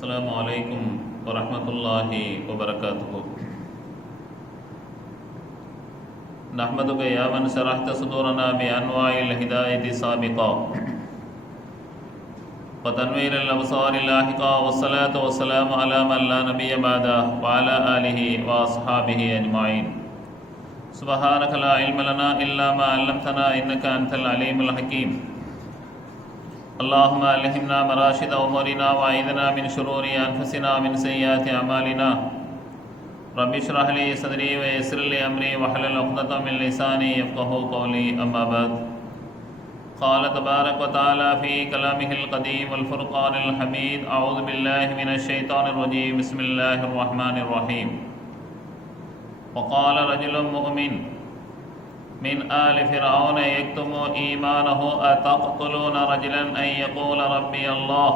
அஸ்ஸலாமு அலைக்கும் வரஹ்மத்துல்லாஹி வபரகாத்துஹு. நஹ்மதுக யா மன் ஷரஹ்த சுதூரனா பி அன்வாஇல் ஹிதாயத்தி சாபிகா வ தன்வீரில் அப்சாரில் லாஹிகா வஸ்ஸலாத்து வஸ்ஸலாமு அலா மன் லா நபிய்ய பஅதா வ அலா ஆலிஹி வ அஸ்ஹாபிஹி அஜ்மஈன். சுப்ஹானக லா இல்ம லனா இல்லா மா அல்லம்தனா இன்னக அன்தல் அலீமுல் ஹக்கீம். اللهم ألهمنا مراشد أمورنا وأعذنا من شرور أنفسنا ومن سيئات أعمالنا. رب اشرح لي صدري ويسر لي أمري واحلل عقدة من لساني يفقهوا قولي. أما بعد، قال تبارك وتعالى في كلامه القديم والفرقان الحميد: أعوذ بالله من الشيطان الرجيم، بسم الله الرحمن الرحيم. وقال رجل مؤمن من آل فرعون يكتم إيمانه أتقتلون رجلا أن يقول ربي الله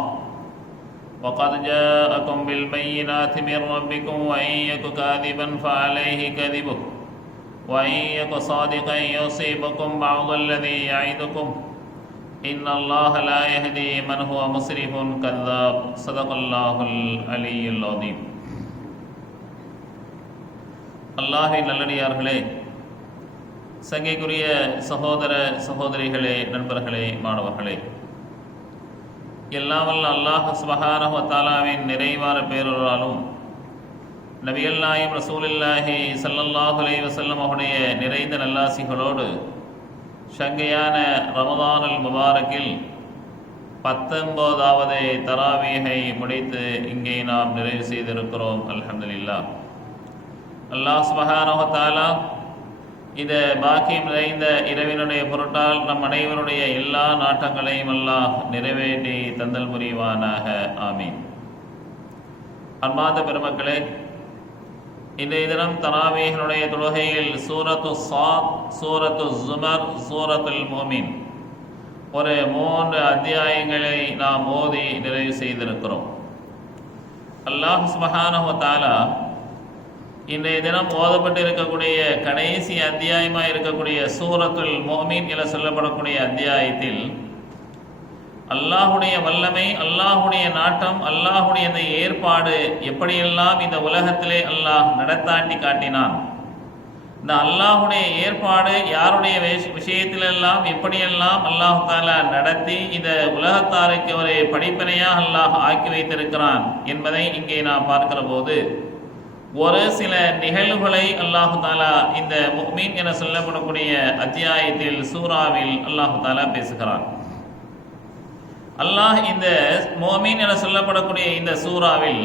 وقد جاءكم بالبينات من ربكم وإن يك كاذبا فعليه كذبه وإن يك صادقا يصيبكم بعض الذي يعدكم إن الله لا يهدي من هو مسرف كذاب. صدق الله العلي العظيم. அல்லாஹ்வின் நல்லடியார்களே, சங்கைக்குரிய சகோதர சகோதரிகளே, நண்பர்களே, மாணவர்களே, எல்லாம் வல்ல அல்லாஹ் சுப்ஹானஹு வ தஆலாவின் நிறைவான பேரருளாலும் நபிகள் நாயகம் ரசூலுல்லாஹி ஸல்லல்லாஹு அலைஹி வஸல்லம் அவருடைய நிறைந்த நல்லாசிகளோடு சங்கையான ரமதானுல் முபாரக்கில் 19வது தராவீஹை முடித்து இங்கே நாம் நிறைவு செய்திருக்கிறோம். அல்ஹம்துலில்லாஹ். அல்லாஹ் சுப்ஹானஹு வ தஆலா இந்த பாக்கியம் நிறைந்த இரவினுடைய பொருட்டால் நம் அனைவருடைய எல்லா நாட்டங்களையும் அல்லாஹ் நிறைவேற்றி தந்தல் புரிவானாக. ஆமீன். அன்பார்ந்த பெருமக்களே, இன்றைய தினம் தராவீஹினுடைய தொழுகையில் சூரத்து ஸாத், சூரத்து ஸுமர், சூரத்துல் முஃமின் ஒரு 3 அத்தியாயங்களை நாம் ஓதி நிறைவு செய்திருக்கிறோம். அல்லாஹ் சுப்ஹானஹு வ தஆலா இன்றைய தினம் ஓதப்பட்டிருக்கக்கூடிய கடைசி அத்தியாயமாக இருக்கக்கூடிய சூரத்துல் முஃமின் என சொல்லப்படக்கூடிய அத்தியாயத்தில் அல்லாஹுடைய வல்லமை, அல்லாஹுடைய நாட்டம், அல்லாஹுடைய இந்த ஏற்பாடு எப்படியெல்லாம் இந்த உலகத்திலே அல்லாஹ் நடத்தாட்டி காட்டினான், இந்த அல்லாஹுடைய ஏற்பாடு யாருடைய விஷயத்திலெல்லாம் எப்படியெல்லாம் அல்லாஹ் தஆலா நடத்தி இந்த உலகத்தாருக்கு ஒரு படிப்பினையாக அல்லாஹ் ஆக்கி வைத்திருக்கிறான் என்பதை இங்கே நாம் பார்க்கிற போது ஒரு சில நிகழ்வுகளை அல்லாஹு தாலா இந்த முஃமின் என சொல்லப்படக்கூடிய அத்தியாயத்தில் சூராவில் அல்லாஹு தாலா பேசுகிறான். அல்லாஹ் இந்த முஃமின் என சொல்லப்படக்கூடிய இந்த சூராவில்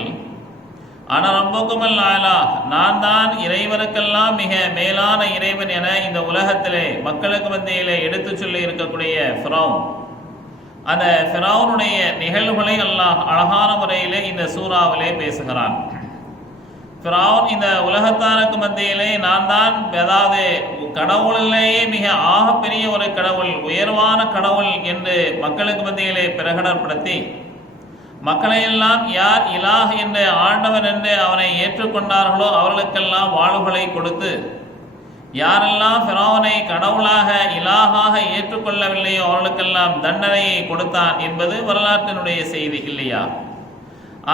அன ரப்புக்குமல் ஆலா, நான் தான் இறைவனுக்கெல்லாம் மிக மேலான இறைவன் என இந்த உலகத்திலே மக்களுக்கு மத்தியிலே எடுத்து சொல்லி இருக்கக்கூடிய ஃபிரௌன், அந்த ஃபிரௌனுடைய நிகழ்வுகளை அல்லாஹ் அழகான முறையிலே இந்த சூராவிலே பேசுகிறான். ஃபிரௌன் இந்த உலகத்தாருக்கு மத்தியிலே நான் தான், அதாவது கடவுளிலேயே மிக ஆகப்பெரிய ஒரு கடவுள், உயர்வான கடவுள் என்று மக்களுக்கு மத்தியிலே பிரகடனப்படுத்தி மக்களையெல்லாம் யார் இலாஹ் என்ற ஆண்டவன் என்று அவனை ஏற்றுக்கொண்டார்களோ அவர்களுக்கெல்லாம் வாழ்வுகளை கொடுத்து, யாரெல்லாம் ஃபிரௌனை கடவுளாக இலாஹாக ஏற்றுக்கொள்ளவில்லையோ அவர்களுக்கெல்லாம் தண்டனையை கொடுத்தான் என்பது வரலாற்றினுடைய செய்தி இல்லையா?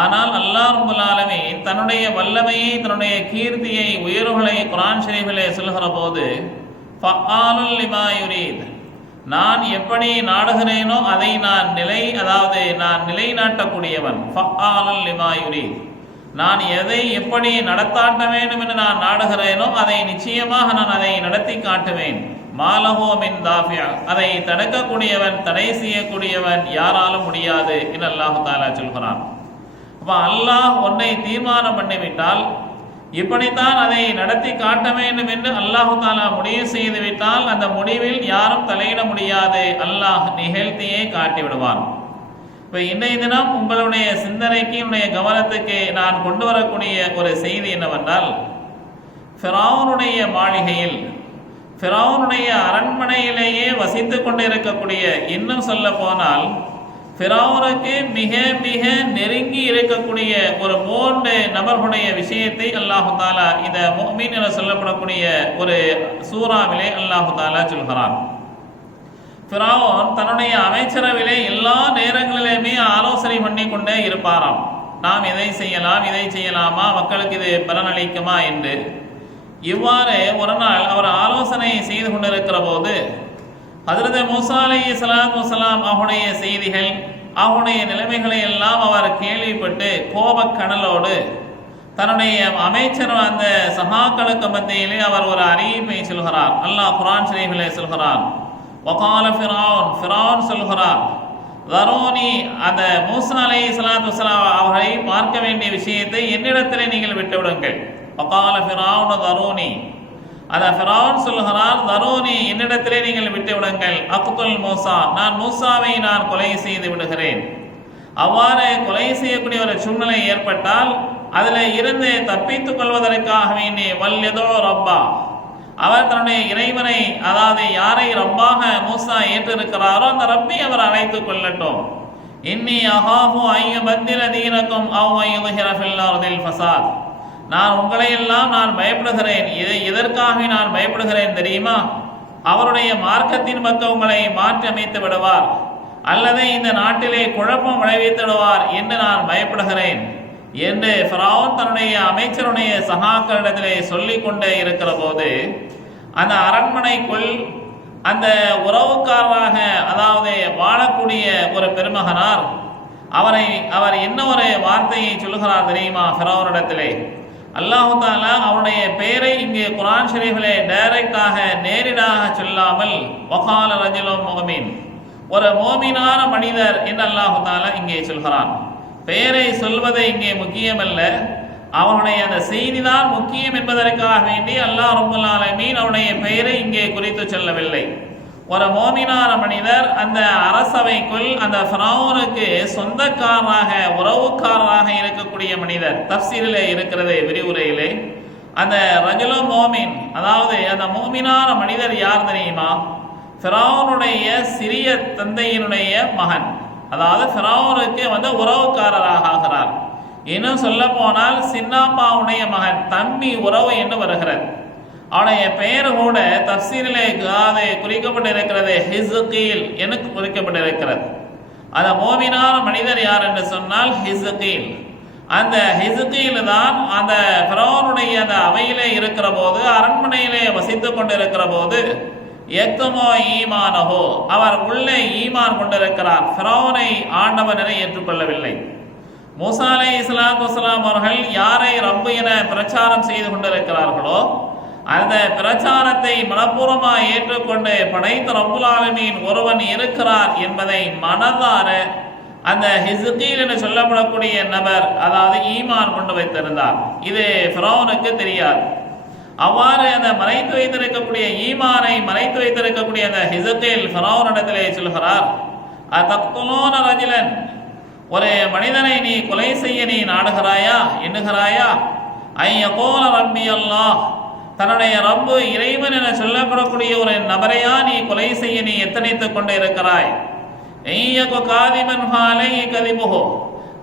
ஆனால் அல்லாஹ் ரப்பல் ஆலமீன் தன்னுடைய வல்லமையை, தன்னுடைய கீர்த்தியை, உயர்வுகளை குர்ஆன் ஷரீஃபிலே சொல்கிற போது ஃபஆலுல் லிமா யுரீத், நான் எப்படி நாடுகிறேனோ அதை நான் நிலைநாட்டக்கூடியவன். ஃபஆலுல் லிமா யுரீத், நான் எதை எப்படி நடத்தாட்ட வேண்டும் என்று நான் நாடுகிறேனோ அதை நிச்சயமாக நான் அதை நடத்தி காட்டுவேன். மாலஹு மின் தாஃபிஅ, அதை தடுக்கக்கூடியவன், தடை செய்யக்கூடியவன் யாராலும் முடியாது என்று அல்லாஹ் தஆலா சொல்கிறான். அப்போ அல்லாஹ் ஒன்றை தீர்மானம் பண்ணிவிட்டால் இப்படித்தான் அதை நடத்தி காட்ட வேண்டும் என்று அல்லாஹு தாலா முடிவு செய்து விட்டால் அந்த முடிவில் யாரும் தலையிட முடியாது, அல்லாஹ் நிகழ்த்தியே காட்டிவிடுவான். இப்போ இன்றைய தினம் உங்களுடைய சிந்தனைக்கு, உங்களுடைய கவனத்துக்கு நான் கொண்டு வரக்கூடிய ஒரு செய்தி என்னவென்றால், ஃபிரௌனுடைய மாளிகையில், ஃபிரௌனுடைய அரண்மனையிலேயே வசித்து கொண்டிருக்கக்கூடிய, இன்னும் சொல்ல போனால் ஃபிரௌனுக்கு மிக மிக நெருங்கி இருக்கக்கூடிய ஒரு 3 நபர்களுடைய விஷயத்தை அல்லாஹு தாலா இந்த முஃமின் என சொல்லப்படக்கூடிய ஒரு சூறாவிலே அல்லாஹு தாலா சொல்கிறான். ஃபிரௌன் தன்னுடைய அமைச்சரவையிலே எல்லா நேரங்களிலுமே ஆலோசனை பண்ணி கொண்டே இருப்பாராம். நாம் இதை செய்யலாம், இதை செய்யலாமா, மக்களுக்கு இது பலனளிக்குமா என்று இவ்வாறு ஒரு நாள் அவர் ஆலோசனை செய்து கொண்டிருக்கிற போது ஹஜ்ரத் மூசா அலைஹிஸ்ஸலாத்து வஸலாம் அவருடைய செய்திகள், அவருடைய நிலைமைகளை எல்லாம் அவர் கேள்விப்பட்டு கோபக்கடலோடு தன்னுடைய அமைச்சர் அந்த சகாக்களுக்கு மத்தியிலே அவர் ஒரு அறிவிப்பை சொல்கிறார். அல்லாஹ் குர்ஆன் ஷரீஃபிலே சொல்கிறான், வகால ஃபிரௌன் சொல்கிறார், தரோனி, அந்த மூசா அலைஹிஸ்ஸலாத்து வஸலாம் அவரை பார்க்க வேண்டிய விஷயத்தை என்னிடத்திலே நீங்கள் விட்டுவிடுங்கள். வகால ஃபிரௌன் தரோனி, அந்த ஃபிரௌன் சொல்கிறார், தரோனி, என்னிடத்திலே நீங்கள் விட்டுவிடுங்கள். அக்துல் மூசா, நான் மூசாவை நான் கொலை செய்து விடுகிறேன். அவ்வாறு கொலை செய்யக்கூடிய ஒரு சூழ்நிலை ஏற்பட்டால் அதில் இருந்து தப்பித்துக் கொள்வதற்காக வேண்டிய வல்யதோ ரப்பா, அவர் தன்னுடைய இறைவனை, அதாவது யாரை ரப்பாக மூசா ஏற்றிருக்கிறாரோ அந்த ரப்பை அவர் அழைத்துக் கொள்ளட்டும். இன்னி அஹாஃபு அய்யுபத்தில தீனக்கும் அவ் அய்யுத்ஹிர ஃபில் அர்தில் ஃபஸாத், நான் உங்களையெல்லாம் நான் பயப்படுகிறேன். எதற்காக நான் பயப்படுகிறேன் தெரியுமா? அவருடைய மார்க்கத்தின் பக்கம் உங்களை மாற்றி அமைத்து விடுவார், அல்லது இந்த நாட்டிலே குழப்பம் விளைவித்திடுவார் என்று நான் பயப்படுகிறேன் என்று ஃபிரௌன் தன்னுடைய அமைச்சருடைய சகாக்களிடத்திலே சொல்லிக் கொண்டே இருக்கிற போது அந்த அரண்மனைக்குள் அந்த உறவுக்காரராக, அதாவது வாழக்கூடிய ஒரு பெருமகனார், அவர் என்ன ஒரு வார்த்தையை சொல்லுகிறார் தெரியுமா? ஃபிரௌனிடத்திலே அல்லாஹு தஆலா அவருடைய பெயரை இங்கே குர்ஆன் ஷரீஃபிலே டைரக்டாக நேரிடாக சொல்லாமல் வகால ரஜுலுன் முஃமின், ஒரு மோமினான மனிதர் என்று அல்லாஹு தஆலா இங்கே சொல்கிறான். பெயரை சொல்வது இங்கே முக்கியமல்ல, அவனுடைய அந்த செய்திதான் முக்கியம் என்பதற்காக வேண்டி அல்லாஹ் ரப்பல் ஆலமீன் அவனுடைய பெயரை இங்கே குறித்து சொல்லவில்லை. ஒரு மோமினான மனிதர் அந்த அரசவைக்குள் அந்த ஃபிரௌனுக்கு சொந்தக்காரராக, உறவுக்காரராக இருக்கக்கூடிய மனிதர். தஃப்சீரிலே இருக்கிறது, விரிவுரையிலே, அந்த ரஜுலு மோமின், அதாவது அந்த மோமினான மனிதர் யார் தெரியுமா? ஃபிரௌனுடைய சிறிய தந்தையினுடைய மகன், அதாவது ஃபிரௌனுக்கு உறவுக்காரராக ஆகிறார். இன்னும் சொல்ல போனால் சின்னப்பாவுடைய மகன், தம்பி உறவு என்று வருகிறது. அவனுடைய பெயர் கூட தஃப்சீரிலே குறிக்கப்பட்டிருக்கிறது, ஹிஸ்கீல் என்று குறிக்கப்பட்டிருக்கிறது. அந்த மோமினான மனிதர் யார் என்று சொன்னால் ஹிஸ்கீல். அந்த ஹிஸ்கீல் தான் அந்த ஃபிரௌனுடைய அந்த அவையிலே இருக்கிற போது, அரண்மனையிலே வசித்துக் கொண்டிருக்கிற போது, எக்தமோ ஈமானஹோ, அவர் உள்ளே ஈமான் கொண்டிருக்கிறார். ஃபிரௌனை ஆண்டவனை ஏற்றுக்கொள்ளவில்லை. மூசா அலைஹிஸ்ஸலாத்து வஸலாம் அவர்கள் யாரை ரப்பு என பிரச்சாரம் செய்து கொண்டிருக்கிறார்களோ அந்த பிரச்சாரத்தை மனப்பூர்வமாக ஏற்றுக்கொண்டு படைத்த ரப்புல் ஆலமீன் ஒருவன் இருக்கிறார் என்பதை மனதார அந்த ஹிஸ்கீல் என்று சொல்லப்படக்கூடிய நபர், அதாவது ஈமான் கொண்டு வைத்திருந்தார். இது ஃபிரௌனுக்கு தெரியாது. அவ்வாறு அந்த மறைத்து வைத்திருக்கக்கூடிய ஈமானை மறைத்து வைத்திருக்கக்கூடிய அந்த ஹிஸ்கீல் ஃபிரௌனிடத்திலே சொல்கிறார், அதக்துலூன ரஜுலன், ஒரு மனிதனை நீ கொலை செய்ய நீ நாடுகிறாயா, எண்ணுகிறாயா? ஐயகூல ரப்பி அல்லாஹ், தன்னுடைய ரப்பு இறைவன் என சொல்லப்படக்கூடிய ஒரு நபரையா நீ கொலை செய்ய நீ எத்தனைத்துக் கொண்டு இருக்கிறாய்? ஐயகு காதிபன் ஃபஅலைஹி கதிபுஹு,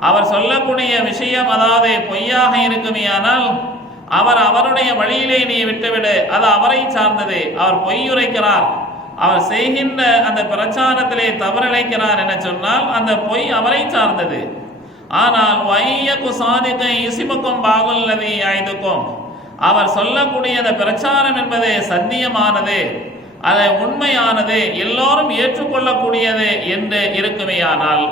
அவர் சொல்லக்கூடிய விஷயம் அதாவது பொய்யாக இருக்குமேயானால் அவருடைய வழியிலே நீ விட்டுவிடு, அது அவரை சார்ந்தது. அவர் பொய்யுரைக்கிறார், அவர் செய்கின்ற அந்த பிரச்சாரத்திலே தவறிழைக்கிறார் என சொன்னால் அந்த பொய் அவரை சார்ந்தது. ஆனால் வையகு சாதிக்க இசிமுக்கும் பாகுல்லதி ஆய்துக்கும், அவர் சொல்லக்கூடிய அந்த பிரச்சாரம் என்பது சத்தியமானது, அது உண்மையானது, எல்லோரும் ஏற்றுக்கொள்ளக்கூடியது என்று இருக்குமேயானால்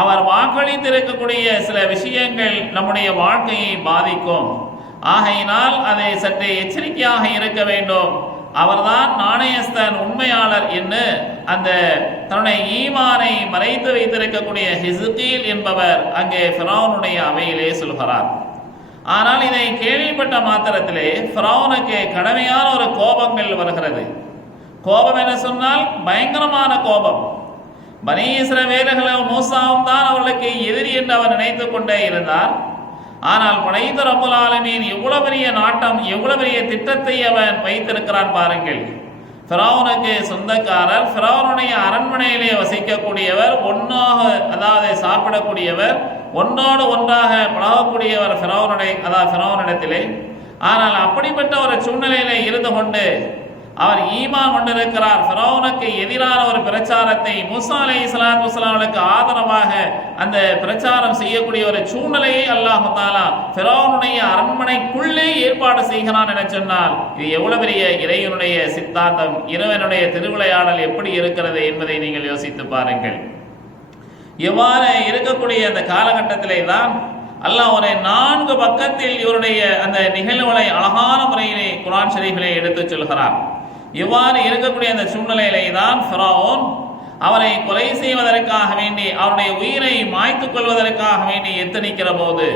அவர் வாக்களித்திருக்கக்கூடிய சில விஷயங்கள் நம்முடைய வாழ்க்கையை பாதிக்கும். ஆகையினால் அதை சற்றே எச்சரிக்கையாக இருக்க வேண்டும். அவர்தான் நாணயஸ்தன், உண்மையாளர் என்று அந்த தன்னுடைய ஈமானை மறைத்து வைத்திருக்கக்கூடிய ஹிஸ்கீல் என்பவர் அங்கே ஃபிரௌனுடைய அவையிலே சொல்கிறார். ஆனால் இதை கேள்விப்பட்ட மாத்திரத்திலே ஃபிரௌனுக்கு கடுமையான ஒரு கோபங்கள் வருகிறது. கோபம் என்ன சொன்னால் பயங்கரமான கோபம். பனி இஸ்ரவேலர்களும் மூசாவும் தான் அவர்களுக்கு எதிரி என்று அவர் நினைத்துக் கொண்டே இருந்தார். ஆனால் படைத்த ரப்புல் ஆலமீன் எவ்வளவு பெரிய நாட்டம், எவ்வளவு பெரிய திட்டத்தை அவன் வைத்திருக்கிறான் பாருங்கள். ஃபிரௌனுக்கு சொந்தக்காரர், ஃபிரௌனுடைய அரண்மனையிலே வசிக்கக்கூடியவர், ஒன்றாக அதாவது சாப்பிடக்கூடியவர், ஒன்றோடு ஒன்றாக பழகக்கூடியவர் ஃபிரௌனிடத்திலே. ஆனால் அப்படிப்பட்ட ஒரு சூழ்நிலையிலே இருந்து கொண்டு அவர் ஈமான் கொண்டிருக்கிறார். ஃபிரௌனுக்கு எதிரான ஒரு பிரச்சாரத்தை மூசா அலைஹிஸ்ஸலாத்து வஸலாமுக்கு ஆதரவாக அந்த பிரச்சாரம் செய்யக்கூடிய ஒரு சூழ்நிலையை அல்லாஹ் தஆலா ஃபிரௌனுடைய அரண்மனைக்குள்ளே ஏற்பாடு செய்கிறான் என சொன்னால் இது எவ்வளவு பெரிய இறைவனுடைய சித்தாந்தம், இறைவனுடைய திருவிளையாடல் எப்படி இருக்கிறது என்பதை நீங்கள் யோசித்து பாருங்கள். எவ்வாறு இருக்கக்கூடிய அந்த காலகட்டத்திலே தான் அல்லாஹ் ஒரு 4 பக்கத்தில் இவருடைய அந்த நிகழ்வுகளை அழகான முறையிலே குர்ஆன் ஷரீஃபிலே எடுத்துச் சொல்கிறார். இவ்வாறு இருக்கக்கூடிய அந்த சூழ்நிலையிலே தான் ஃபிரௌன் அவரை கொலை செய்வதற்காக வேண்டி, அவருடைய உயிரை மாய்த்துக் கொள்வதற்காக வேண்டி எத்தனிக்கிற போது,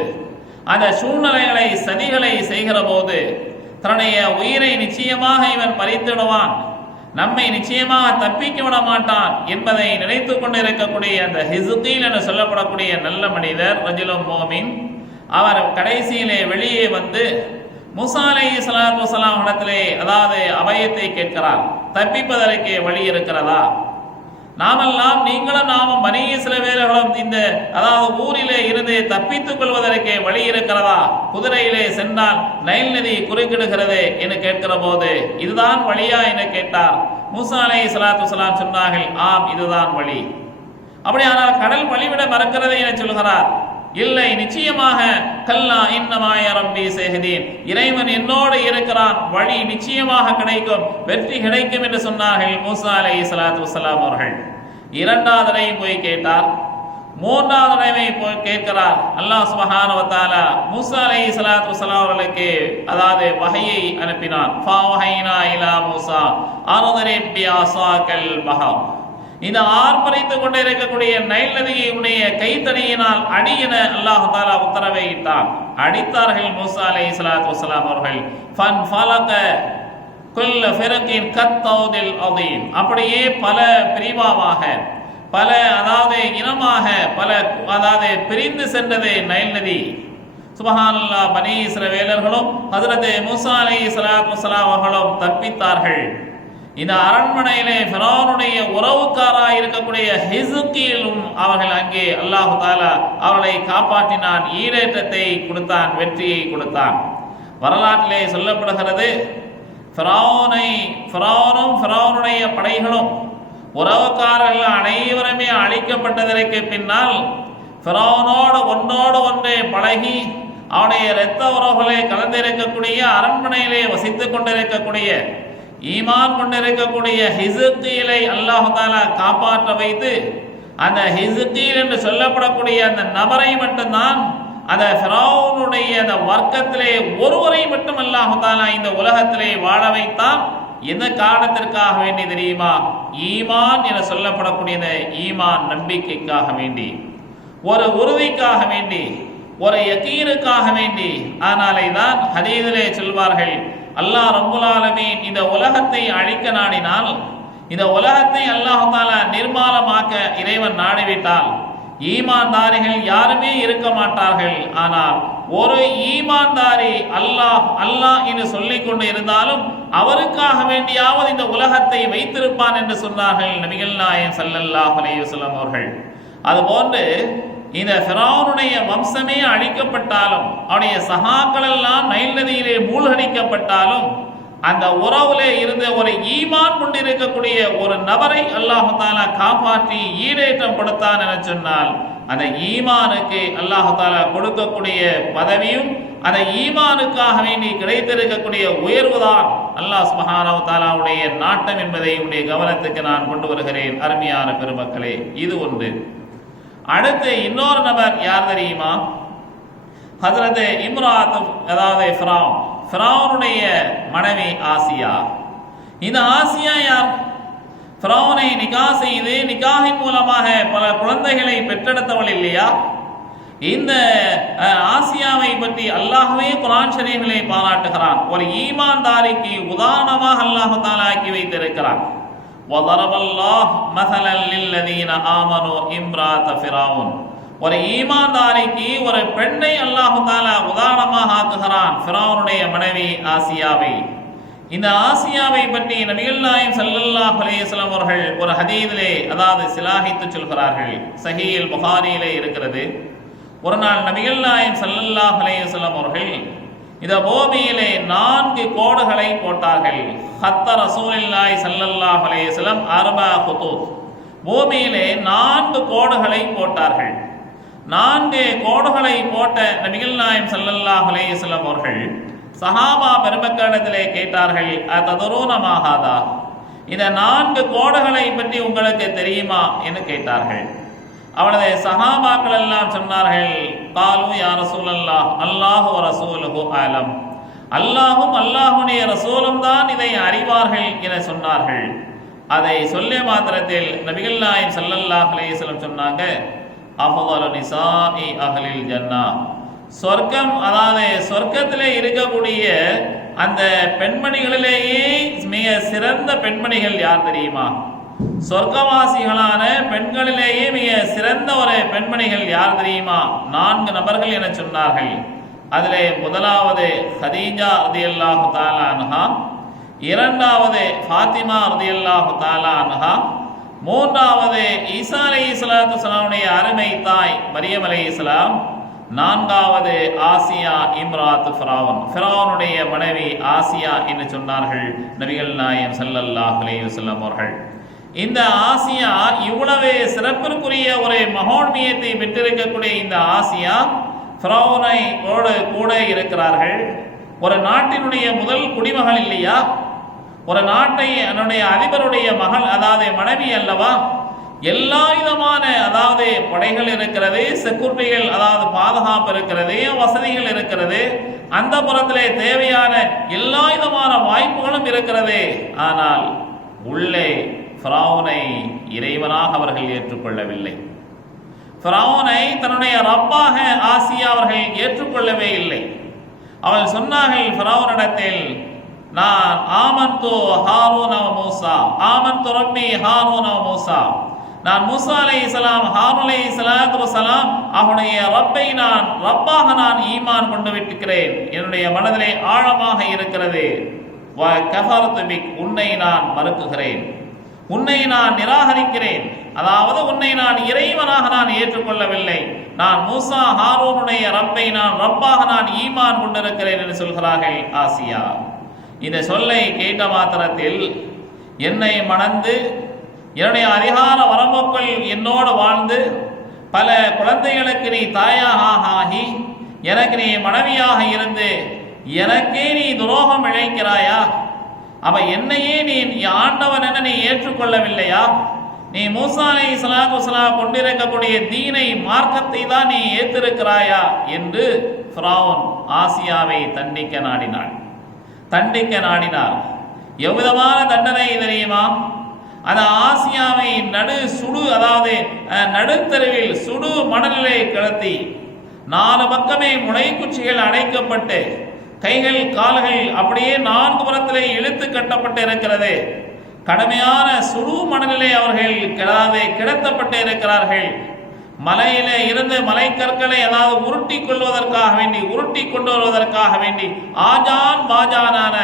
அந்த சூழ்நிலைகளை சதிகளை செய்கிற போது தன்னுடைய உயிரை நிச்சயமாக இவன் பறித்துடுவான், நம்மை நிச்சயமாக தப்பிக்க விட மாட்டான் என்பதை நினைத்து கொண்டிருக்கக்கூடிய அந்த ஹிஸ்கீல் என்று சொல்லப்படக்கூடிய நல்ல மனிதர் ரஜுலும் மோமின், அவர் கடைசியிலே வெளியே வந்து மூசா அலைஹிஸ்ஸலாத்து வஸலாம் இடத்திலே அதாவது அபயத்தை கேட்கிறார். தப்பிப்பதற்கு வழி இருக்கிறதா? நாமெல்லாம் நீங்களும் நாமும் பனி இஸ்ரவேலர்களும் இந்த அதாவது ஊரிலே இருந்து தப்பித்துக் கொள்வதற்கு வழி இருக்கிறதா? குதிரையிலே சென்றால் நைல் நதி குறுக்கிடுகிறது என்று கேட்கிற போது இதுதான் வழியா என்று கேட்டார். மூசா அலைஹிஸ்ஸலாத்து வஸலாம் சொன்னார்கள், ஆம் இதுதான் வழி. அப்படியானால் கடல் வழிவிட மறக்கிறது என சொல்கிறார். இல்லை, நிச்சயமாக கல்லா இன்னமாய ரப்பி சேஹதீன், இறைவன் என்னோடு இருக்கிறான், வழி நிச்சயமாக கிடைக்கும், வெற்றி கிடைக்கும் என்று சொன்னார்கள் மூசா அலைஹிஸ்ஸலாத்து வஸலாம் அவர்கள். 2வது தடவை போய் கேட்டார். 3வது தடவை போய் கேட்கிறார். அல்லாஹ் சுப்ஹானஹு வ தஆலா மூசா அலைஹிஸ்ஸலாத்து வஸலாம் அவர்களுக்கு அதாவது வஹயை அனுப்பினான். ஃபவஹைனா இலா மூசா அர்திரிப் பிஅஸாக்கல் பஹர், இந்த ஆர்ப்பரித்துக் கொண்டே இருக்கக்கூடிய நைல் நதியுடைய கைத்தடியினால் அடி என அல்லாஹ் தஆலா உத்தரவை இட்டான். அடித்தார்கள் மூசா அலைஹிஸ்ஸலாத்து வஸலாம் அவர்கள். ஃபன் ஃபலக குல்ல ஃபிரகின் கத்தௌதில் அதீம், அப்படியே பல பிரிவாக பல அதாவது இனமாக பல அதாவது பிரிந்து சென்றது நைல் நதி. சுப்ஹானல்லாஹ், பனி இஸ்ரவேலர்களும் ஹஜ்ரத் மூசா அலைஹிஸ்ஸலாத்து வஸலாம் அவர்களும் தப்பித்தார்கள். இந்த அரண்மனையிலே ஃபிரௌனுடைய உறவுக்காராக இருக்கக்கூடிய ஹிஸ்கீலும் அவர்கள் அங்கே அல்லாஹ் தஆலா அவர்களை காப்பாற்றினான், ஈடேற்றத்தை கொடுத்தான், வெற்றியை கொடுத்தான். வரலாற்றிலே சொல்லப்படுகிறது, ஃபிரௌனும் ஃபிரௌனுடைய படைகளும் உறவுக்காரர்கள் அனைவருமே அழிக்கப்பட்டதற்கு பின்னால் ஃபிரௌனோடு ஒன்றோடு ஒன்றே பழகி அவனுடைய இரத்த உறவுகளை கலந்திருக்கக்கூடிய அரண்மனையிலே வசித்துக் கொண்டிருக்கக்கூடிய ஈமான் கொண்டிருக்கக்கூடிய ஹிஸ்கீலை அல்லாஹ் தஆலா காப்பாற்ற வைத்து அந்த ஹிஸ்கீல் என்று சொல்லப்படக்கூடிய அந்த நபரை மட்டும்தான் அந்த ஃபிரௌனுடைய அந்த வர்க்கத்திலே ஒருவரை மட்டும் அல்லாஹ் தஆலா இந்த உலகத்திலே வாழ வைத்தான். எந்த காரணத்திற்காக வேண்டி தெரியுமா? ஈமான் என சொல்லப்படக்கூடிய ஈமான் நம்பிக்கைக்காக வேண்டி, ஒரு உறுதிக்காக வேண்டி, ஒரு யகீனுக்காக வேண்டி. ஆனாலே தான் ஹதீஸிலே சொல்வார்கள், அல்லாஹ் ரப்புல் ஆலமீன் இந்த உலகத்தை அழிக்க நாடினால், இந்த உலகத்தை அல்லாஹ் தஆலா நிர்மாலமாக்க இறைவன் நாடிவிட்டால் ஈமான்தாரிகள் யாருமே இருக்க மாட்டார்கள். ஆனால் ஒரு ஈமான்தாரி அல்லாஹ் என்று சொல்லிக் கொண்டு இருந்தாலும் அவருக்காக வேண்டியாவது இந்த உலகத்தை வைத்திருப்பான் என்று சொன்னார்கள் நபிகள் நாயகம் ஸல்லல்லாஹு அலைஹி வஸல்லம் அவர்கள். அதுபோன்று இந்த ஃபிரௌனுடைய வம்சமே அழிக்கப்பட்டாலும், அவனுடைய சகாக்கள் எல்லாம் நைல் நதியிலே மூழ்கடிக்கப்பட்டாலும், அந்த உறவுலே இருந்த ஒரு ஈமான் கொண்டிருக்கக்கூடிய ஒரு நபரை அல்லாஹ் தஆலா காப்பாற்றி ஈடேற்றம் கொடுத்தான் என சொன்னால் அந்த ஈமானுக்கு அல்லாஹ் தஆலா கொடுக்கக்கூடிய பதவியும் அந்த ஈமானுக்காக வேண்டி கிடைத்திருக்கக்கூடிய உயர்வுதான் அல்லாஹ் சுப்ஹானஹு வ தஆலாவுடைய நாட்டம் என்பதை உடைய கவனத்துக்கு நான் கொண்டு வருகிறேன். அருமையான பெருமக்களே, இது ஒன்று. அடுத்து இன்னொரு நபர் யார் தெரியுமா? ஹஜ்ரத் இம்ராத், அதாவது ஃபிரௌனுடைய மனைவி ஆசியா. இந்த ஆசியா யார்? ஃபிரௌனை நிகா செய்து நிகாஹின் மூலமாக பல குழந்தைகளை பெற்றெடுத்தவள் இல்லையா? இந்த ஆசியாவை பற்றி அல்லாஹ்வே குர்ஆன் ஷரீஃபிலே பாராட்டுகிறான். ஒரு ஈமான்தாரிக்கு உதாரணமாக அல்லாஹ் தஆலா ஆக்கி வைத்திருக்கிறான். வதரபல்லாஹ் மஸலல் லில்லதீன ஆமனு இம்ராத் ஃபிரௌன், ஒரு ஈமான்தாரிக்கு ஒரு பெண்ணை அல்லாஹ் தஆலா உதாரணமாக ஆக்குகிறான், ஃபிரௌனுடைய மனைவி ஆசியாவை. இந்த ஆசியாவை பற்றி நபிகள் நாயகம் ஸல்லல்லாஹு அலைஹி வஸல்லம் அவர்கள் ஒரு ஹதீஸிலே அதாவது சிலாஹித்து சொல்கிறார்கள். சஹீஹுல் புகாரியிலே இருக்கிறது. ஒரு நாள் நபிகள் நாயகம் ஸல்லல்லாஹு அலைஹி வஸல்லம் அவர்கள் இந்த பூமியிலே 4 கோடுகளை போட்டார்கள். ஹத்த ரசூலுல்லாஹி ஸல்லல்லாஹு அலைஹி வஸல்லம் அர்பா குதூத், பூமியிலே 4 கோடுகளை போட்டார்கள். 4 கோடுகளை போட்ட நபிகள் நாயகம் ஸல்லல்லாஹு அலைஹி வஸல்லம் அவர்கள் சஹாபா பெருமக்களிடத்திலே கேட்டார்கள், அததரூன மா ஹாதா, இந்த 4 கோடுகளை பற்றி உங்களுக்கு தெரியுமா என்று கேட்டார்கள். அவளது சஹாபாக்கள் எல்லாம் சொன்னார்கள், காலு யா ரசூலல்லாஹ் அல்லாஹு வ ரசூலுஹு ஆலம், அல்லாஹும் அல்லாஹுடைய ரசூலும் தான் இதை அறிவார்கள் என சொன்னார்கள். அதை சொல்லிய மாத்திரத்தில் நபிகள் நாயகம் ஸல்லல்லாஹு அலைஹி வஸல்லம் சொன்னாங்க, அஃதலு நிசாஇ அஹ்லில் ஜன்னா, சொர்க்கம், அதாவது சொர்க்கத்திலே இருக்கக்கூடிய அந்த பெண்மணிகளிலேயே மிக சிறந்த பெண்மணிகள் யார் தெரியுமா? சொர்க்கவாசிகளான பெண்களிலேயே மிக சிறந்த ஒரு பெண்மணிகள் யார் தெரியுமா? 4 நபர்கள் என சொன்னார்கள். அதிலே முதலாவது ஹதீஜா ரலியல்லாஹு தஆலா அன்ஹா, இரண்டாவது ஃபாத்திமா ரலியல்லாஹு தஆலா அன்ஹா, மூன்றாவது ஈசா அலைஹிஸ்ஸலாத்து வஸலாமுடைய அருமை தாய் மரியம் அலைஹிஸ்ஸலாம், 4வது ஆசியா இம்ராத் ஃபிரௌன், ஃபிரௌனுடைய மனைவி ஆசியா என்று சொன்னார்கள் நபிகள் நாயகம் ஸல்லல்லாஹு அலைஹி வஸல்லம் அவர்கள். இந்த ஆசியா இவ்வளவு சிறப்பிற்குரிய ஒரு மகோன்மியத்தை பெற்றிருக்கக்கூடிய இந்த ஆசியா ஃபிரௌனை கூட இருக்கிறார்கள். ஒரு நாட்டினுடைய முதல் குடிமகள் இல்லையா? ஒரு நாட்டை அதனுடைய அதிபருடைய மகள், அதாவது மனைவி அல்லவா? எல்லா விதமான, அதாவது படைகள் இருக்கிறது, செக்யூரிட்டிகள், அதாவது பாதுகாப்பு இருக்கிறது, வசதிகள் இருக்கிறது, அந்த புறத்திலே தேவையான எல்லா விதமான வாய்ப்புகளும் இருக்கிறது. ஆனால் உள்ளே ஃபிரௌனை இறைவனாக அவர்கள் ஏற்றுக்கொள்ளவில்லை. ஃபிரௌனை தன்னுடைய ரப்பாக ஆசியா அவர்கள் ஏற்றுக்கொள்ளவே இல்லை. அவள் சொன்னார்கள் ஃபிரௌனிடத்தில், நான் ஆமன்து ஹாரூன வ மூசா, ஆமன்து ரப்பி ஹாரூன வ மூசா, நான் மூசா அலைஹிஸ்ஸலாம், ஹாரூன் அலைஹிஸ்ஸலாத்து வஸலாம் அவனுடைய ரப்பை நான் ரப்பாக நான் ஈமான் கொண்டு விட்டுக்கிறேன், என்னுடைய மனதிலே ஆழமாக இருக்கிறது. வ கஃபர்து பிக், உன்னை நான் மறுக்குகிறேன், உன்னை நான் நிராகரிக்கிறேன், அதாவது உன்னை நான் இறைவனாக நான் ஏற்றுக்கொள்ளவில்லை, நான் மூசா ஹாரூனுடைய ரப்பை நான் ரப்பாக நான் ஈமான் கொண்டிருக்கிறேன் என்று சொல்கிறார்கள் ஆசியா. இந்த சொல்லை கேட்ட மாத்திரத்தில் என்னை மணந்து என்னுடைய அதிகார வரம்புக்குள் என்னோடு வாழ்ந்து பல குழந்தைகளுக்கு நீ தாயாக ஆகி எனக்கு நீ மனைவியாக இருந்து எனக்கே நீ துரோகம் இழைக்கிறாயா? அவ என்னையே நீ ஆண்டவன் என நீ ஏற்றுக்கொள்ளவில்லையா? நீ மூசா அலைஹிஸ்ஸலாத்து வஸலாம் கொண்டிருக்கக்கூடிய தீனை, மார்க்கத்தை தான் நீ ஏற்றிருக்கிறாயா என்று ஃபிரௌன் ஆசியாவை தண்டிக்க நாடினார். எவ்விதமான தண்டனை தெரியுமா? அந்த ஆசியாவை அதாவது நடுத்தருவில் சுடு மணலிலே கிளத்தி 4 பக்கமே முளைக்குச்சிகள் அடைக்கப்பட்டு கைகள் கால்கள் அப்படியே 4 புறத்திலே இழுத்து கட்டப்பட்டு இருக்கிறது. கடுமையான சுடு மணலிலே அவர்கள் கிடத்தப்பட்டு இருக்கிறார்கள். மலையிலே இருந்து மலைக்கற்களை அதாவது உருட்டி கொண்டு வருவதற்காக வேண்டி ஆஜான் பாஜானான,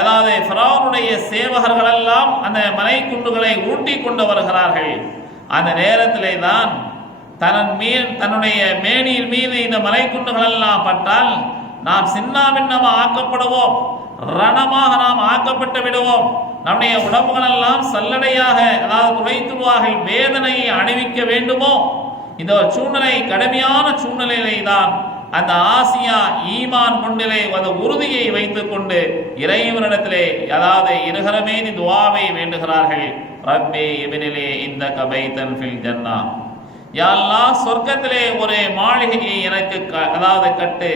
அதாவது ஃபிரௌனுடைய சேவகர்கள் எல்லாம் அந்த மலை குண்டுகளை உருட்டி கொண்டு வருகிறார்கள். அந்த நேரத்திலே தான் தன்னுடைய மேனியின் மீது இந்த மலை குண்டுகள் எல்லாம் பட்டால் நாம் சின்னாபின்னமாக ஆக்கப்படுவோம், ரணமாக நாம் ஆக்கப்பட்டு விடுவோம், நம்முடைய உடம்புகள் எல்லாம் சல்லடையாக, அதாவது துளைத்துவார்கள், வேதனையை அணிவிக்க வேண்டுமோ? இந்த சூழ்நிலை, கடுமையான சூழ்நிலையிலே தான் அந்த ஆசியா ஈமான் கொண்டிலே அந்த உறுதியை வைத்துக் கொண்டு இறைவனிடத்திலே, அதாவது இருகரமே துஆவை வேண்டுகிறார்கள். ரப்பே இப்னிலே இந்த கபைதன் ஃபில் ஜன்னா, யா அல்லாஹ் சொர்க்கத்திலே ஒரு மாளிகையை எனக்கு அதாவது கட்டு,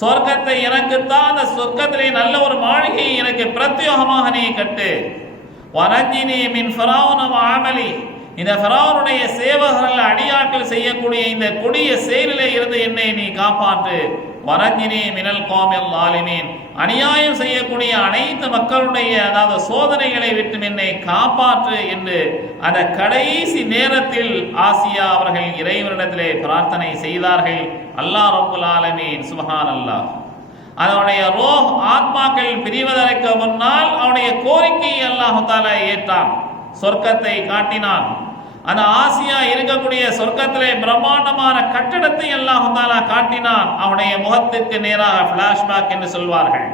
சொர்க்கத்தை எனக்கு தான், அந்த சொர்க்கத்திலே நல்ல ஒரு மாளிகையை எனக்கு பிரத்யோகமாக நீ கட்டு. வனஜினி மின் ஃபிரௌன வ அமலி, இந்த ஃபிரௌனுடைய சேவகர்கள் அடியாட்கள் செய்யக்கூடிய இந்த கொடிய செயலிலே இருந்து என்னை நீ காப்பாற்று. வரஞ்சினி மினல் கோமில் ஆலிமீன், அநியாயம் செய்யக்கூடிய அனைத்து மக்களுடைய அதாவது சோதனைகளை விட்டு என்னை காப்பாற்று என்று அந்த கடைசி நேரத்தில் ஆசியா அவர்கள் இறைவனிடத்திலே பிரார்த்தனை செய்தார்கள். அல்லாஹ் ரப்புல் ஆலமீன் சுப்ஹான் அல்லாஹ் அவனுடைய ரோஹ் ஆத்மாக்கள் பிரிவதற்கு முன்னால் அவனுடைய கோரிக்கையை அல்லாஹ் தஆலா ஏற்றான், சொர்க்கத்தை காட்டினான். அந்த ஆசியா இருக்கக்கூடிய சொர்க்கத்திலே பிரம்மாண்டமான கட்டடத்தை அல்லாஹ் தஆலா காட்டினான். அவனுடைய முகத்திற்கு நேராக பிளாஷ்பேக் என்று சொல்வார்கள்.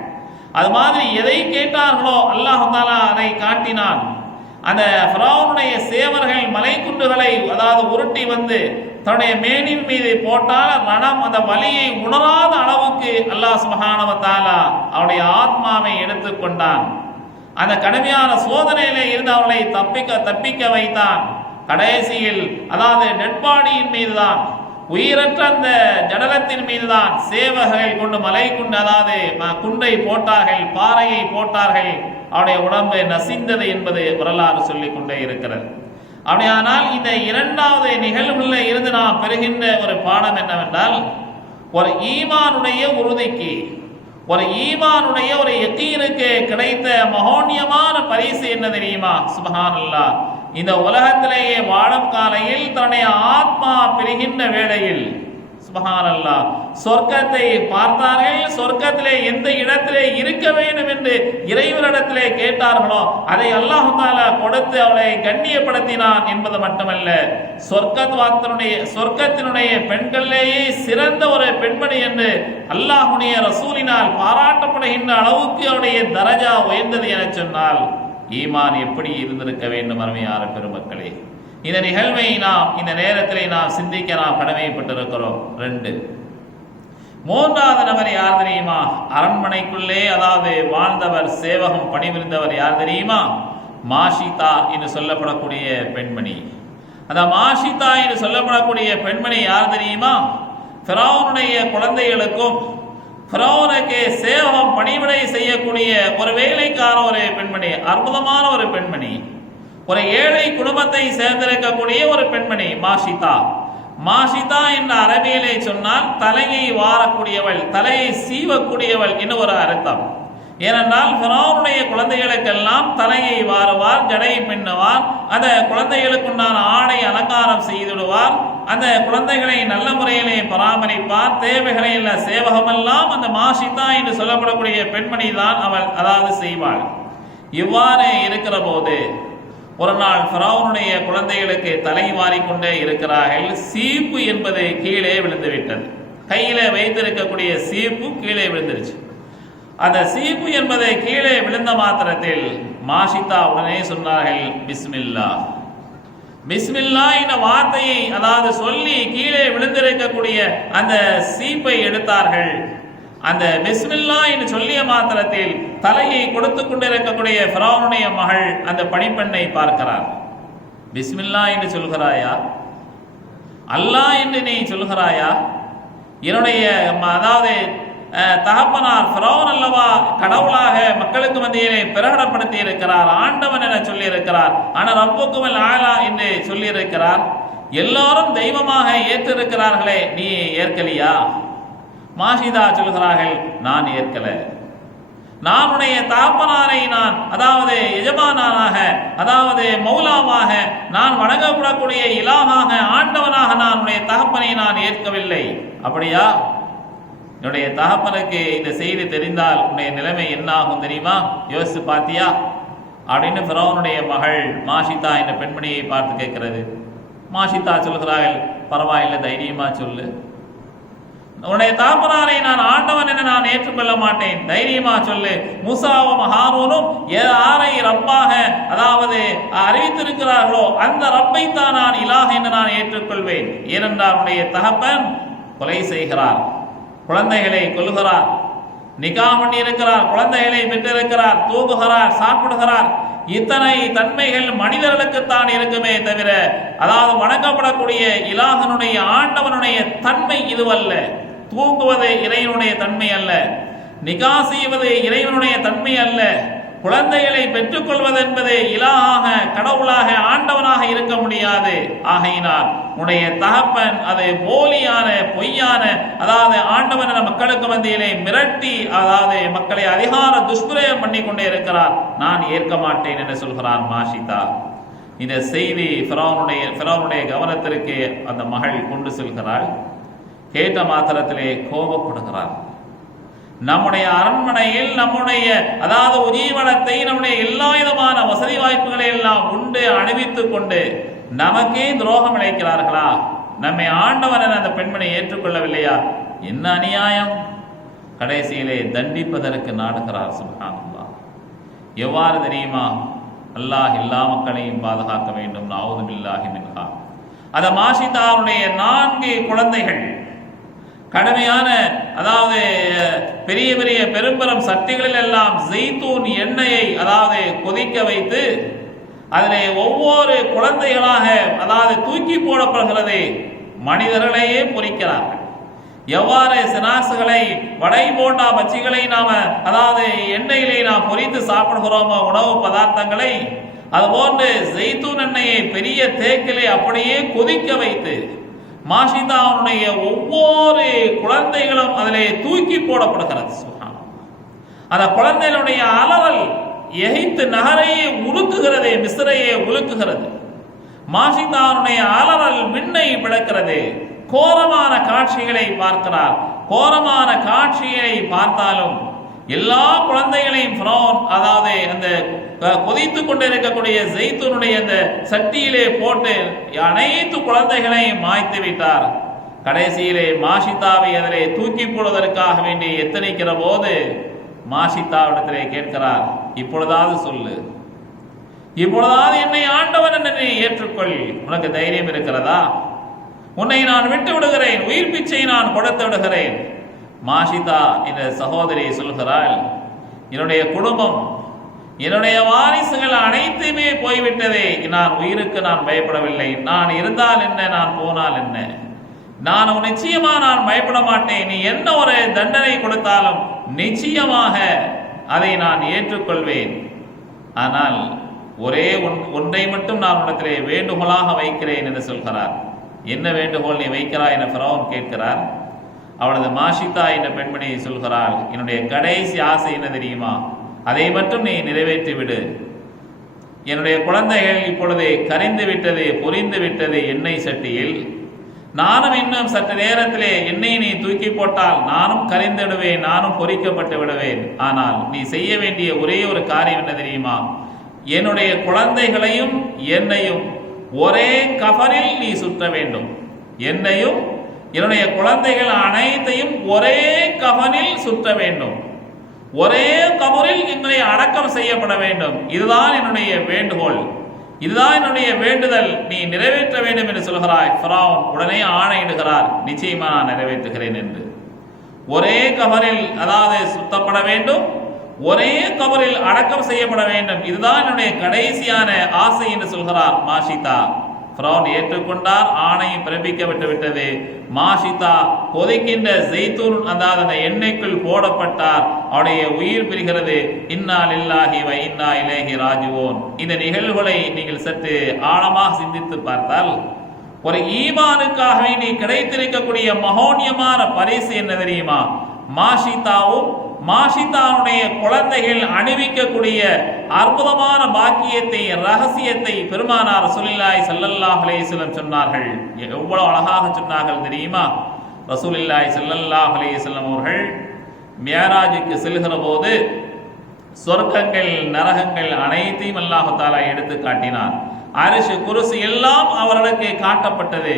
அது மாதிரி எதை கேட்டார்களோ அல்லாஹ் தஆலா அதை காட்டினான். அந்த ஃபிரௌனுடைய சேவர்கள் மலைக்குண்டுகளை அதாவது உருட்டி வந்து தன்னுடைய மேனின் மீது போட்டால் ரணம் அந்த வலியை உணராத அளவுக்கு அல்லாஹ் சுப்ஹானஹு வ தஆலா அவருடைய ஆத்மாவை எடுத்துக்கொண்டான். அந்த கடுமையான சோதனையிலே இருந்து அவளை தப்பிக்க வைத்தான். கடைசியில் அதாவது டெட் பாடியின் மீதுதான், உயிரற்ற அந்த ஜடலத்தின் மீதுதான் சேவகர்கள் கொண்டு மலை குண்டு அதாவது குண்டை போட்டார்கள், பாறையை போட்டார்கள். அவருடைய உடம்பு நசிந்தது என்பது வரலாறு சொல்லிக் கொண்டே இருக்கிறது. அப்படியானால் இந்த இரண்டாவது நிகழ்வுல இருந்து நாம் பெறுகின்ற ஒரு பாடம் என்னவென்றால், ஒரு ஈமானுடைய உறுதிக்கு, ஒரு ஈமானுடைய ஒரு யகீனுக்கு கிடைத்த மகோன்யமான பரிசு என்ன தெரியுமா? சுப்ஹானல்லாஹ். இந்த உலகத்திலேயே வாழும் காலையில் தன்னுடைய ஆத்மா பிரிகின்ற வேளையில் சுப்ஹானல்லாஹ் சொர்க்கத்தை பார்த்தார்கள். சொர்க்கத்திலே எந்த இடத்திலே இருக்க வேண்டும் என்று இறைவனிடத்திலே கேட்டார்களோ அதை அல்லாஹ் தஆலா கொடுத்து அவளை கண்ணியப்படுத்தினான் என்பது மட்டுமல்ல, சொர்க்கத்தினுடைய பெண்களிலேயே சிறந்த ஒரு பெண்மணி என்று அல்லாஹ்வுடைய ரசூலினால் பாராட்டப்படுகின்ற அளவுக்கு அவருடைய தரஜா உயர்ந்தது என சொன்னால் ஈமான் எப்படி இருந்திருக்க வேண்டும்? அருமையான பெருமக்களே, இந்த நிகழ்வை நாம் இந்த நேரத்திலே நாம் சிந்திக்க நாம் கடமைப்பட்டிருக்கிறோம். 2. மூன்றாவது நபர் யார் தெரியுமா? அரண்மனைக்குள்ளே அதாவது வாழ்ந்தவர், சேவகம் பணிபுரிந்தவர் யார் தெரியுமா? மாஷிதா என்று சொல்லப்படக்கூடிய பெண்மணி. அந்த மாஷிதா என்று சொல்லப்படக்கூடிய பெண்மணி யார் தெரியுமா? ஃபிரௌனுடைய குழந்தைகளுக்கும் ஃபிரௌனுக்கு சேவகம் பணிவிடை செய்யக்கூடிய ஒரு வேலைக்கார ஒரு பெண்மணி, அற்புதமான ஒரு பெண்மணி, ஒரு ஏழை குடும்பத்தை சேர்ந்திருக்கக்கூடிய ஒரு பெண்மணி மாஷிதா. மாஷிதா என்ற அரபியிலே சொன்னால் தலையை வாரக்கூடியவள், தலையை சீவக்கூடியவள் என்று ஒரு அர்த்தம். ஏனென்றால் ஃபிரௌனுடைய குழந்தைகளுக்கெல்லாம் தலையை வாருவார், ஜடை பின்னுவார், அந்த குழந்தைகளுக்குண்டான ஆடை அலங்காரம் செய்துவிடுவார், அந்த குழந்தைகளை நல்ல முறையிலே பராமரிப்பார், தேவைகளை இல்ல சேவகமெல்லாம் அந்த மாஷிதா என்று சொல்லப்படக்கூடிய பெண்மணி தான் அவள் அதாவது செய்வாள். இவ்வாறு இருக்கிற போது ஒரு நாள் ஃபிரௌனுடைய குழந்தைகளுக்கு தலை வாரிக்கொண்டே இருக்கிறார்கள். சீப்பு என்பது கீழே விழுந்து விட்டது. கையில வைத்திருக்கக்கூடிய சீப்பு கீழே விழுந்துருச்சு. அந்த சீப்பு என்பதை கீழே விழுந்த மாத்திரத்தில் மாஷிதா உடனே சொன்னார்கள் பிஸ்மில்லா. பிஸ்மில்லா என்ற வார்த்தையை அதாவது சொல்லி கீழே விழுந்திருக்கக்கூடிய அந்த சீப்பை எடுத்தார்கள். அந்த பிஸ்மில்லா என்று சொல்லிய மாத்திரத்தில் தலையை கொடுத்து கொண்டிருக்கக்கூடிய ஃபிரௌனுடைய மகள் அந்த பணிப்பெண்ணை பார்க்கிறார். பிஸ்மில்லா என்று சொல்கிறாயா? அல்லாஹ் என்று நீ சொல்கிறாயா? என்னுடைய அதாவது தகப்பனார் ஃபிரௌன் அல்லவா கடவுளாக மக்களுக்கு மத்தியிலே பிரகடப்படுத்தி இருக்கிறார், ஆண்டவன் என சொல்லி இருக்கிறார், ஆனால் ரப்புக்குமல் ஆலா என்று சொல்லி இருக்கிறார். எல்லாரும் தெய்வமாக ஏற்றிருக்கிறார்களே, நீ ஏற்கலியா? மாஷிதா சொல்கிறார்கள், நான் ஏற்கல. நான் உடைய தகப்பனாரை நான் அதாவது எஜமானாக அதாவது மௌலாவாக நான் வணங்கப்படக்கூடிய இலாகாக ஆண்டவனாக நான் உடைய தகப்பனை நான் ஏற்கவில்லை. அப்படியா? என்னுடைய தகப்பனுக்கு இந்த செய்தி தெரிந்தால் உன்னுடைய நிலைமை என்ன ஆகும் தெரியுமா? யோசித்து பார்த்தியா? அப்படின்னு ஃபிரௌனுடைய மகள் மாஷிதா என்ற பெண்மணியை பார்த்து கேட்கிறது. மாஷிதா சொல்கிறார்கள், பரவாயில்லை, தைரியமா சொல்லு. உன்னுடைய தகப்பனாரை நான் ஆண்டவன் என நான் ஏற்றுக்கொள்ள மாட்டேன், தைரியமா சொல்லு. மூசாவும் ஹாரூனும் யாரை ரப்பாக அதாவது அறிவித்திருக்கிறார்களோ அந்த ரப்பை தான் நான் இலாஹ் என்று நான் ஏற்றுக்கொள்வேன். ஏனென்றால் உன்னுடைய தகப்பன் கொலை செய்கிறார், குழந்தைகளை கொல்லுகிறார், நிகா பண்ணி இருக்கிறார், குழந்தைகளை பெற்றிருக்கிறார், தூங்குகிறார், சாப்பிடுகிறார். இத்தனை தன்மைகள் மனிதர்களுக்குத்தான் இருக்குமே தவிர அதாவது வணங்கப்படக்கூடிய இலாஹனுடைய ஆண்டவனுடைய தன்மை இதுவல்ல. தூங்குவது இறைவனுடைய தன்மை அல்ல, நிகா செய்வது இறைவனுடைய தன்மை அல்ல, குழந்தைகளை பெற்றுக்கொள்வது என்பது இலாஹாக கடவுளாக ஆண்டவனாக இருக்க முடியாது. ஆகையினால் உன்னுடைய தகப்பன் அது போலியான பொய்யான அதாவது ஆண்டவன மக்களுக்கு மத்தியிலே மிரட்டி அதாவது மக்களை அதிகார துஷ்பிரயோகம் பண்ணி கொண்டே இருக்கிறார், நான் ஏற்க மாட்டேன் என்று சொல்கிறார் மாஷிதா. இந்த செய்தி ஃபிரௌனுடைய கவனத்திற்கு அந்த மகள் கொண்டு செல்கிறாள். கேட்ட மாத்திரத்திலே கோபப்படுகிறார். நம்முடைய அரண்மனையில் நம்முடைய அதாவது உஜீவனத்தை நம்முடைய எல்லா விதமான வசதி வாய்ப்புகளை எல்லாம் உண்டு அணிவித்துக் கொண்டு நமக்கே துரோகம் இழைக்கிறார்களா? நம்மை ஆண்டவன் அந்த பெண்மணி ஏற்றுக்கொள்ளவில்லையா? என்ன அநியாயம்! கடைசியிலே தண்டிப்பதற்கு நாடுகிறார். சுப்ஹானல்லாஹ். எவ்வாறு தெரியுமா? அல்லாஹ் எல்லா மக்களையும் பாதுகாக்க வேண்டும். நஊது பில்லாஹி மின்ஹா. அந்த மாஷிதாவுடைய 4 குழந்தைகள் கடுமையான, அதாவது பெரிய பெரிய பெரும்பெரும் சட்டிகளில் எல்லாம் ஜெய்தூன் எண்ணெயை அதாவது கொதிக்க வைத்து அதிலே ஒவ்வொரு குழந்தைகளாக அதாவது தூக்கி போடப்படுகிறது. மனிதர்களையே பொறிக்கிறார்கள். எவ்வாறு சினாசுகளை, வடை போண்டா பச்சிகளை நாம அதாவது எண்ணெயிலே நாம் பொரித்து சாப்பிடுகிறோமோ உணவு பதார்த்தங்களை, அதுபோன்று ஜெய்தூன் எண்ணெயை பெரிய தேக்கிலே அப்படியே கொதிக்க வைத்து மாஷிதாவுடைய ஒவ்வொரு குழந்தைகளும் அதிலே தூக்கி போடப்படுகிறது. அந்த குழந்தைகளுடைய அலறல் எகிப்து நகரையே உலுக்குகிறது, மிஸ்ரையே உலுக்குகிறது. மாஷிதாவுடைய அலறல் விண்ணை பிளக்கிறது. கோரமான காட்சிகளை பார்க்கிறார். கோரமான காட்சியை பார்த்தாலும் எல்லா குழந்தைகளையும் ஃபிரௌன் அதாவது அந்த கொதித்து கொண்டு இருக்கக்கூடிய ஜெய்தூனுடைய அந்த சட்டியிலே போட்டு அனைத்து குழந்தைகளையும் மாய்த்து விட்டார். கடைசியிலே மாஷிதாவை அதிலே தூக்கி போடுவதற்காக வேண்டி எத்தனைக்கிற போது மாஷிதாவிடத்திலே கேட்கிறார், இப்பொழுதாவது சொல்லு, இப்பொழுதாவது என்னை ஆண்டவன் என்று நீ ஏற்றுக்கொள். உனக்கு தைரியம் இருக்கிறதா? உன்னை நான் விட்டு விடுகிறேன், உயிர் பிச்சை நான் கொடுத்து விடுகிறேன். மாஷிதா என்ற சகோதரி சொல்கிறாள், என்னுடைய குடும்பம், என்னுடைய வாரிசுகள் அனைத்துமே போய்விட்டதே. நான் உயிருக்கு நான் பயப்படவில்லை. நான் இருந்தால் என்ன, நான் போனால் என்ன, நான் நிச்சயமா நான் பயப்பட மாட்டேன். நீ என்ன ஒரு தண்டனை கொடுத்தாலும் நிச்சயமாக அதை நான் ஏற்றுக்கொள்வேன். ஆனால் ஒரே ஒன்றை மட்டும் நான் உனத்திலே வேண்டுகோளாக வைக்கிறேன் என்று சொல்கிறார். என்ன வேண்டுகோள் நீ வைக்கிறாய் என ஃபிரௌன் கேட்கிறார். அவளது மாஷிதா என்ற பெண்மணி சொல்கிறாள், என்னுடைய கடைசி ஆசை என்ன தெரியுமா? அதை மட்டும் நீ நிறைவேற்றி விடு. என்னுடைய குழந்தைகள் இப்பொழுது கரைந்து விட்டது, பொரிந்து விட்டது எண்ணெய் சட்டியில். நானும் இன்னும் சற்று நேரத்திலே எண்ணெய் நீ தூக்கி போட்டால் நானும் கரைந்து விடுவேன், நானும் பொறிக்கப்பட்டு விடுவேன். ஆனால் நீ செய்ய வேண்டிய ஒரே ஒரு காரியம் என்ன தெரியுமா? என்னுடைய குழந்தைகளையும் என்னையும் ஒரே கஃனில் நீ சுற்ற வேண்டும். என்னையும் என்னுடைய குழந்தைகள் அனைத்தையும் ஒரே கஃனில் சுற்ற வேண்டும். ஒரே கபரில் எங்களை அடக்கம் செய்யப்பட வேண்டும். இதுதான் என்னுடைய வேண்டுகோள், இதுதான் என்னுடைய வேண்டுதல். நீ நிறைவேற்ற வேண்டும் என்று சொல்கிறாய். ஃபிரௌன் உடனே ஆணையிடுகிறார், நிச்சயமா நான் நிறைவேற்றுகிறேன் என்று. ஒரே கபரில் அதாவது சுத்தப்பட வேண்டும், ஒரே கபரில் அடக்கம் செய்யப்பட வேண்டும். இதுதான் என்னுடைய கடைசியான ஆசை என்று சொல்கிறார் மாஷிதா. ஃபிரௌன் ஏற்றுக்கொண்டார். ஆணையும் பிறப்பிக்கப்பட்டு விட்டது. மாஷிதா கொதிக்கின்ற ஜெய்தூன் அதாவது அந்த எண்ணெய்க்குள் போடப்பட்டார். அவருடைய உயிர் பிரிகிறது. இன்னா லில்லாஹி வ இன்னா இலைஹி ராஜிஊன். இந்த நிகழ்வுகளை நீங்கள் சற்று ஆழமாக சிந்தித்து பார்த்தால் ஒரு ஈமானுக்காக வேண்டி கிடைத்திருக்கக்கூடிய மகோனியமான பரிசு என்ன தெரியுமா? மாஷிதாவும் மாஷிதாவுடைய குழந்தைகள் அணிவிக்கக்கூடிய அற்புதமான பாக்கியத்தை, ரகசியத்தை பெருமானார் ரசூலுல்லாஹி ஸல்லல்லாஹு அலைஹி வஸல்லம் சொன்னார்கள். எவ்வளவு அழகாக சொன்னார்கள் தெரியுமா? ரசூலுல்லாஹி ஸல்லல்லாஹு அலைஹி வஸல்லம் அவர்கள் மியராஜுக்கு செல்கிற போது சொர்க்கங்கள், நரகங்கள் அனைத்தையும் அல்லாஹ் தஆலா எடுத்து காட்டினார். அரிஷ், குர்சி எல்லாம் அவர்களுக்கு காட்டப்பட்டது.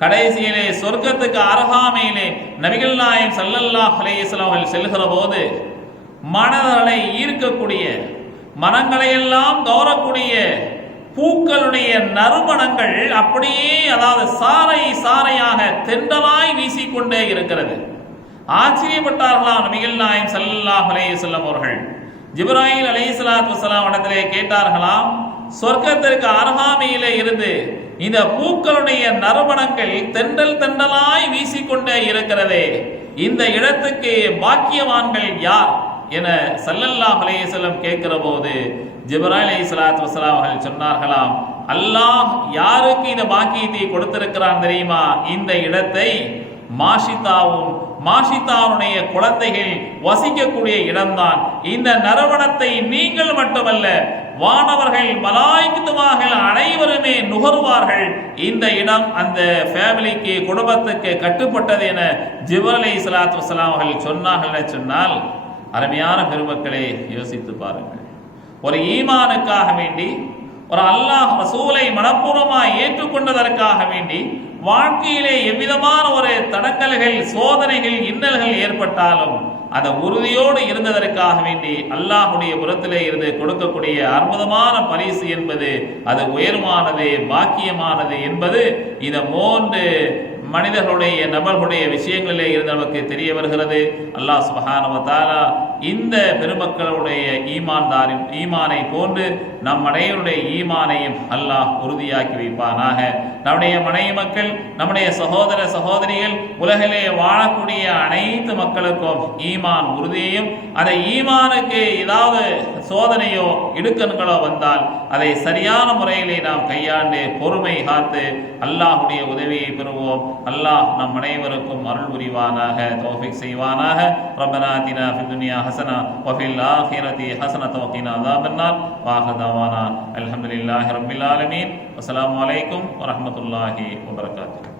கடைசியிலே சொர்க்கத்துக்கு அருகாமையிலே நபிகள் நாயகம் ஸல்லல்லாஹு அலைஹி வஸல்லம் அவர்கள் செல்கிற போது மனதை ஈர்க்கக்கூடிய, மனங்களை எல்லாம் கவரக்கூடிய பூக்களுடைய நறுமணங்கள் அப்படியே அதாவது சாறை சாறையாக தென்றலாய் வீசிக்கொண்டே இருக்கிறது. ஆச்சரியப்பட்டார்களாம் நபிகள் நாயகம் ஸல்லல்லாஹு அலைஹி வஸல்லம் அவர்கள். ஜிப்ராயில் அலைஹிஸ்ஸலாத்து வஸலாம் இடத்திலே கேட்டார்களாம், சொர்க்கத்திற்கு அருகாமையிலே இருந்து இந்த பூக்களுடைய நறுமணங்கள் தென்றல் தென்றலாய் வீசிக்கொண்டே இருக்கிறதே, இந்த இடத்துக்கு பாக்கியவான்கள் யார் என ஸல்லல்லாஹு அலைஹி வஸல்லம் கேட்கிற போது ஜிப்ராயில் அலைஹிஸ்ஸலாத்து வஸலாம் அவர்கள் சொன்னார்களாம், அல்லாஹ் யாருக்கு இந்த பாக்கியத்தை கொடுத்திருக்கிறான் தெரியுமா? இந்த இடத்தை மாஷிதாவும் மாஷிதாவுடைய குழந்தைகள் வசிக்கக்கூடிய இடம்தான். இந்த நறுமணத்தை நீங்கள் மட்டுமல்ல, வானவர்கள், மலாயிகத்துமார்கள் அனைவருமே நுகர்வார்கள். இந்த இடம் அந்த ஃபேமிலிக்கு, குடும்பத்துக்கு கட்டுப்பட்டது என ஜிப்ரீல் அலைஹிஸ்ஸலாத்து வஸலாம் அவர்கள் சொன்னார்கள் என சொன்னால், அருமையான பெருமக்களே யோசித்து பாருங்கள். ஒரு ஈமானுக்காக வேண்டி ஒரு அல்லாஹ் ரசூலை மனப்பூர்வமாக ஏற்றுக்கொண்டதற்காக வேண்டி வாழ்க்கையிலே எவ்விதமான ஒரு தடங்கல்கள், சோதனைகள், இன்னல்கள் ஏற்பட்டாலும் அதை உறுதியோடு இருந்ததற்காக வேண்டி அல்லாஹுடைய புறத்திலே இருந்து கொடுக்கக்கூடிய அற்புதமான பரிசு என்பது அது உயர்வானது, பாக்கியமானது என்பது இதை மூன்று மனிதர்களுடைய நபர்களுடைய விஷயங்களிலே இருந்து நமக்கு தெரிய வருகிறது. அல்லாஹ் சுப்ஹானஹு வ தஆலா இந்த பெருமக்களுடைய ஈமானை போன்று நம் அனைவருடைய ஈமானையும் அல்லாஹ் உறுதியாக்கி வைப்பானாக. நம்முடைய மனைவி மக்கள், நம்முடைய சகோதர சகோதரிகள், உலகிலே வாழக்கூடிய அனைத்து மக்களுக்கும் ஈமான் உறுதியையும், அதை ஈமானுக்கு ஏதாவது சோதனையோ இடுக்கண்களோ வந்தால் அதை சரியான முறையிலே நாம் கையாண்டு பொறுமை காத்து அல்லாஹுடைய உதவியை பெறுவோம். அல்லாஹ் நம் அனைவருக்கும் அருள் புரிவானாக, தௌஃபீக் செய்வானாக. ரப்பனா ஆத்தினா ஃபித் துன்யா ஹஸனா வ ஃபில் ஆখিরাতি ஹஸனத வ கினா அஸாபன்னார். வ ஆகிரு தஅவானா அல்ஹம்துலில்லாஹி ரப்பில் ஆலமீன். அஸ்ஸலாமு அலைக்கும் வ ரஹ்மத்துல்லாஹி வ பரகாத்துஹு.